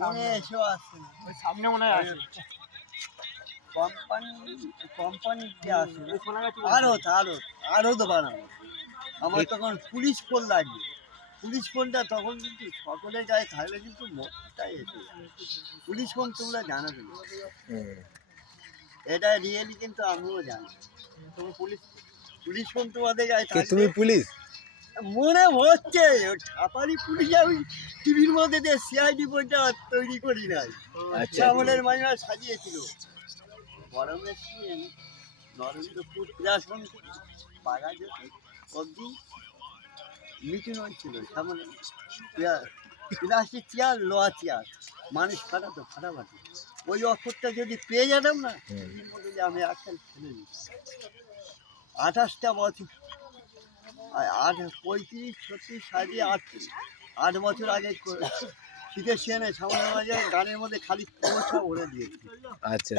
মনে এসেও আসছে না। ওই সামনে মনে আছে কোম্পানি কোম্পানি যে আছে আরও আরও আরও তো বানাবো আমার তখন পুলিশ ফোন লাগবে। পুলিশ ফোনটা তখন কিন্তু সকলের গায়ে থাকলে কিন্তু মতটাই এসে পুলিশ ফোন তোমরা জানো তো এটা রিয়েলি কিন্তু আমিও জানি। তুমি পুলিশ পুলিশ ফোন তোমাদের গায়ে তুমি পুলিশ? মনে হচ্ছে ও ছাপারি পুলিশ আমি টিভির মধ্যে দিয়ে সিআইডি বইটা তৈরি করি নাই। আচ্ছা। শ্যামলের মাঝে সাজিয়েছিল। গরমের সিন নরেন্দ্রপুর ক্রীড়াসন বাগাজতি অবধি মিটিং হচ্ছিল শ্যামলের প্লাস্টিক চেয়ার লোহা চেয়ার। মানুষ ফাটাতো ফাটাফাটি। ওই অক্ষরটা যদি পেয়ে যেতাম না আমি একটা আঠাশটা বছর আট পঁয়ত্রিশ ছত্রিশ সাড়ে আটত্রিশ। আট বছর আগে শীতের সেনে সামনের মাঝে গানের মধ্যে খালি কুমোরটা ভরে দিয়েছি। আচ্ছা